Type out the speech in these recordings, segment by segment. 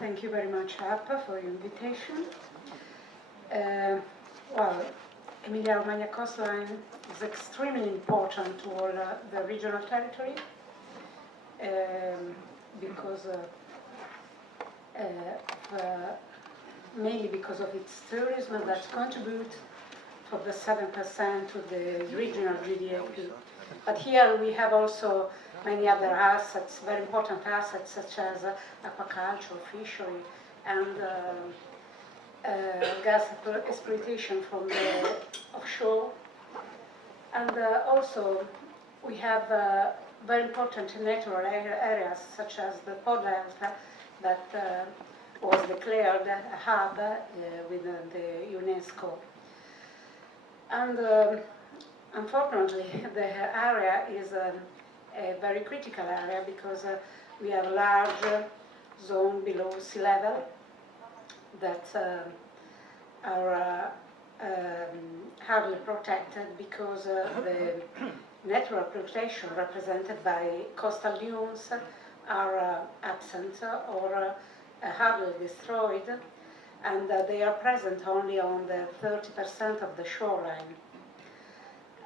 Thank you very much, Appa, for your invitation. Well, Emilia-Romagna coastline is extremely important to all the regional territory because mainly because of its tourism that contribute for the 7% to the regional GDP. But here we have also many other assets, very important assets such as aquaculture, fishery, and gas exploitation from the offshore. And also we have very important natural areas such as the Po Delta that was declared a hub within the UNESCO. And unfortunately, the area is a very critical area because we have a large zone below sea level that are hardly protected because the natural protection represented by coastal dunes are absent or hardly destroyed, and they are present only on the 30% of the shoreline.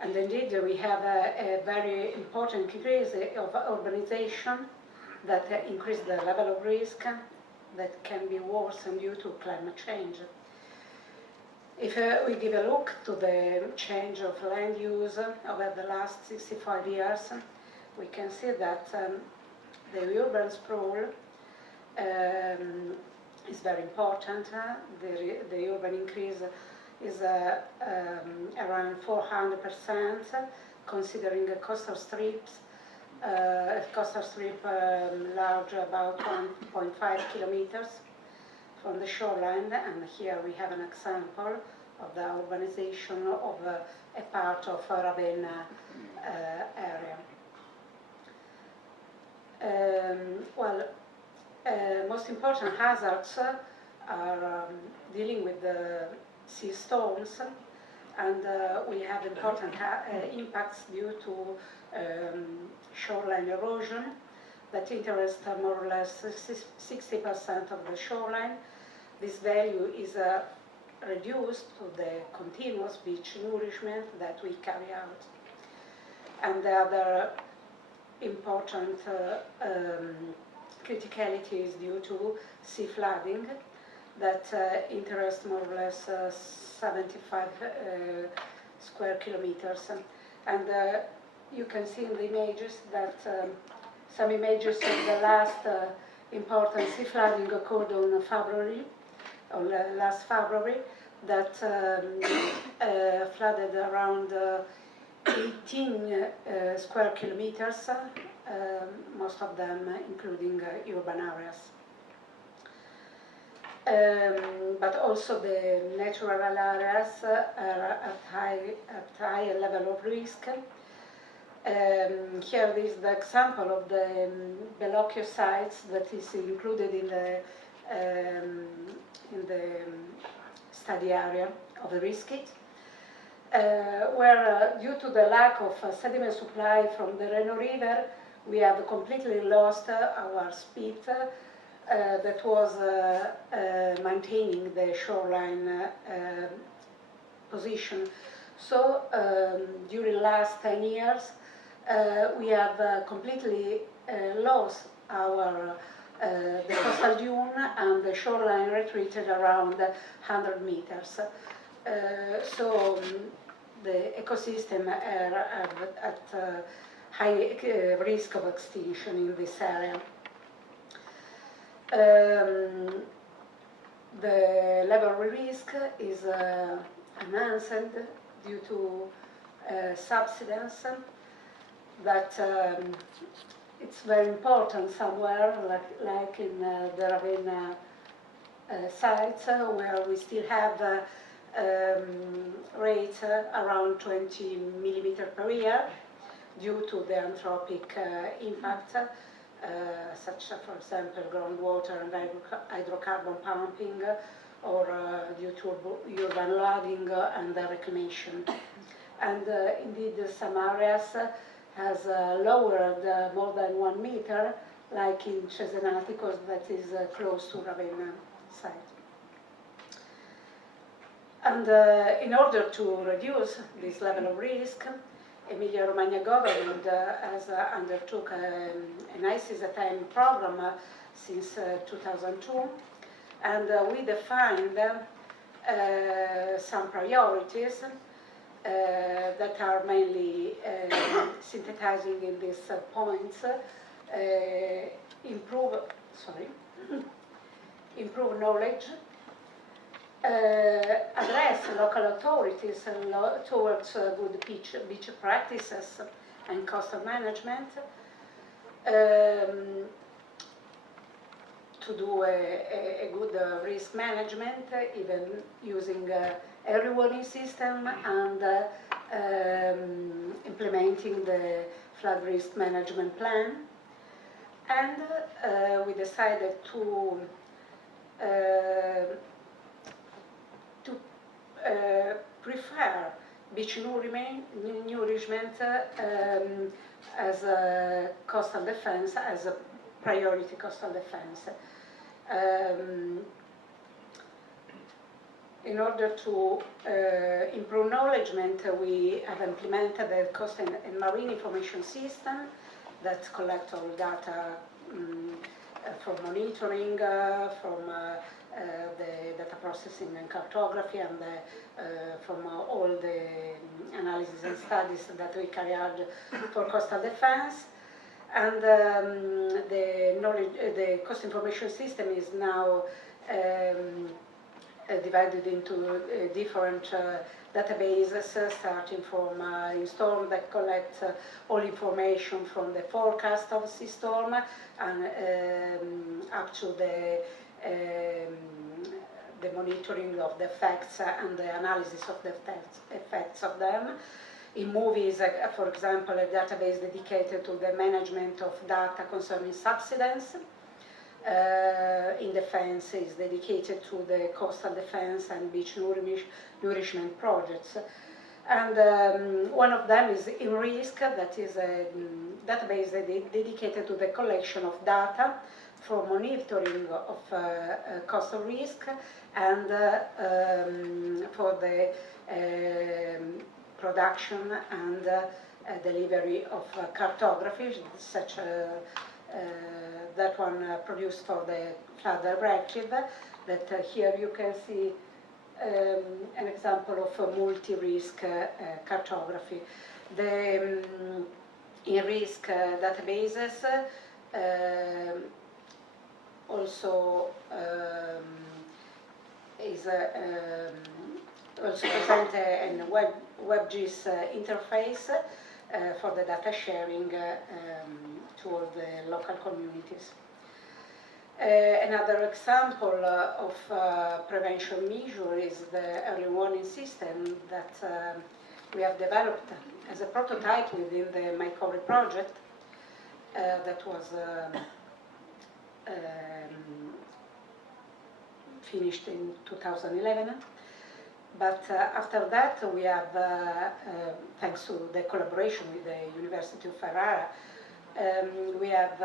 And indeed, we have a very important increase of urbanization that increase the level of risk that can be worsened due to climate change. If we give a look to the change of land use over the last 65 years, we can see that the urban sprawl is very important. The urban increase is around 400%, considering the coastal strips. Coastal strip large about 1.5 kilometers from the shoreline, and here we have an example of the urbanization of a part of Ravenna area. Most important hazards are dealing with the sea storms, and we have important impacts due to shoreline erosion that interest more or less 60% of the shoreline. This value is reduced to the continuous beach nourishment that we carry out. And the other important criticality is due to sea flooding that interest more or less 75 square kilometers. And you can see in the images that some images of the last important sea flooding occurred on last February, that flooded around 18 square kilometers, most of them including urban areas. But also the natural areas are at higher level of risk. Here is the example of the Bellocchio sites that is included in the study area of the RISC-KIT, where due to the lack of sediment supply from the Reno River, we have completely lost our spit that was maintaining the shoreline position. So during the last 10 years, we have completely lost our the coastal dune, and the shoreline retreated around 100 meters. So the ecosystem are at high risk of extinction in this area. The level of risk is enhanced due to subsidence that it's very important somewhere, like in the Ravenna sites, where we still have rates around 20 millimeters per year due to the anthropic impact, such as, for example, groundwater and hydrocarbon pumping, or due to urban logging and reclamation. And indeed, some areas has lowered more than 1 meter like in Cesenati, because that is close to Ravenna site. And in order to reduce this level of risk, Emilia-Romagna government has undertook an ICIS-ATM program since 2002, and we defined some priorities that are mainly synthesizing in these points. Improve knowledge, address local authorities towards good beach practices and coastal management, to do a good risk management, even using early warning system and implementing the flood risk management plan. And we decided to prefer beach nourishment as a coastal defense, as a priority coastal defense. In order to improve knowledgement, we have implemented the Coast and Marine Information System that collects all data from monitoring, from the data processing and cartography, and from all the analysis and studies that we carry out for coastal defense. And the Coast Information System is now divided into different databases, starting from Storm that collects all information from the forecast of sea storm and up to the monitoring of the effects and the analysis of the effects of them. In movies, for example, a database dedicated to the management of data concerning subsidence. In defense is dedicated to the coastal defense and beach nourishment projects. And one of them is in RISC, that is a database dedicated to the collection of data for monitoring of coastal risk and for the production and delivery of cartography, such that one produced for the flood directive, that here you can see an example of a multi-risk cartography. The in-risk databases also is also present a WebGIS interface for the data sharing to all the local communities. Another example of prevention measure is the early warning system that we have developed as a prototype within the MyCovery project that was finished in 2011. But after that, we have, thanks to the collaboration with the University of Ferrara, we have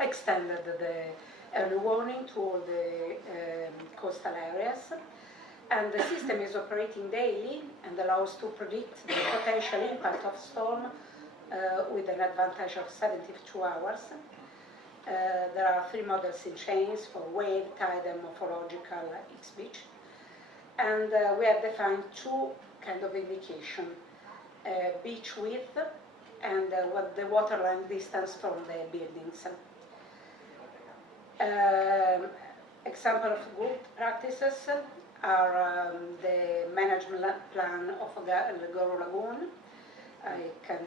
extended the early warning to all the coastal areas. And the system is operating daily and allows to predict the potential impact of storm with an advantage of 72 hours. There are 3 models in chains for wave, tide, and morphological X-beach. And we have defined 2 kinds of indication, beach width and the waterline distance from the buildings. Example of good practices are the management plan of Goro Lagoon. I can,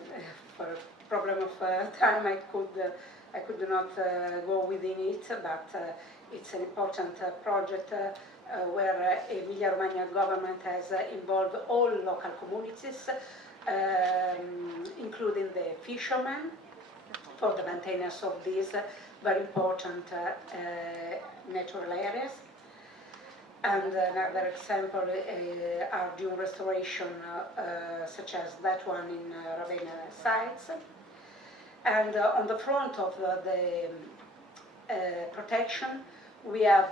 for a problem of time, I could not go within it, but it's an important project where Emilia-Romagna government has involved all local communities, including the fishermen, for the maintenance of these very important natural areas. And another example are dune restoration, such as that one in Ravenna sites. And on the front of the protection, we have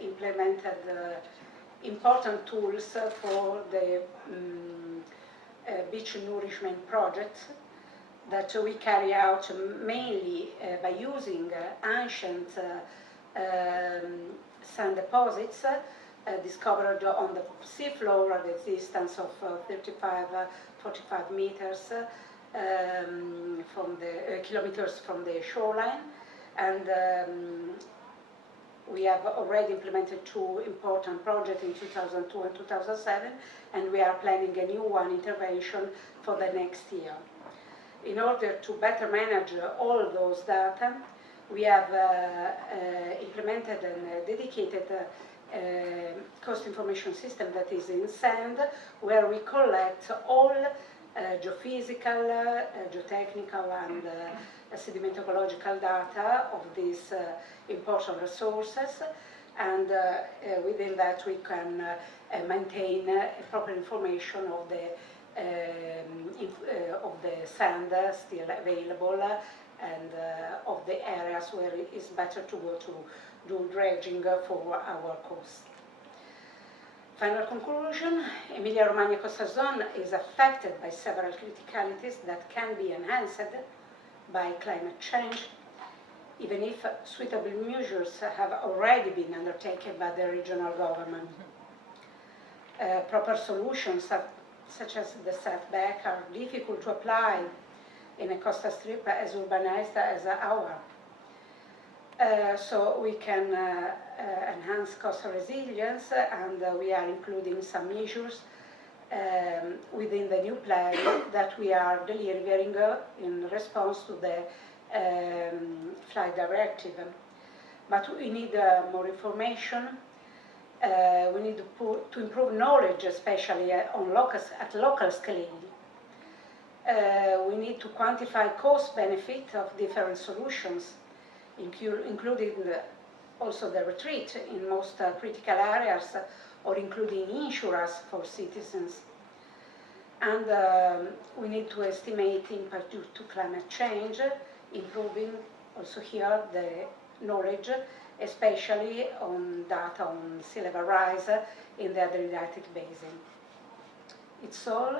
implemented important tools for the beach nourishment projects that we carry out mainly by using ancient sand deposits discovered on the seafloor at a distance of 45 meters from the kilometers from the shoreline, and we have already implemented 2 important projects in 2002 and 2007, and we are planning a new intervention for the next year. In order to better manage all those data, we have implemented a dedicated coast information system that is in sand, where we collect all geophysical, geotechnical, and sedimentological data of these important resources, and within that we can maintain proper information of the sand still available and of the areas where it is better to go to do dredging for our coast. Final conclusion, Emilia-Romagna coastal zone is affected by several criticalities that can be enhanced by climate change, even if suitable measures have already been undertaken by the regional government. Proper solutions such as the setback are difficult to apply in a coastal strip as urbanized as our. So we can enhance coastal resilience, and we are including some measures within the new plan that we are delivering in response to the flight directive. But we need more information. We need to improve knowledge, especially at local scale. We need to quantify cost benefit of different solutions, including also the retreat in most critical areas, or including insurance for citizens. And we need to estimate impact due to climate change, improving also here the knowledge, especially on data on sea level rise in the Adriatic Basin. It's all.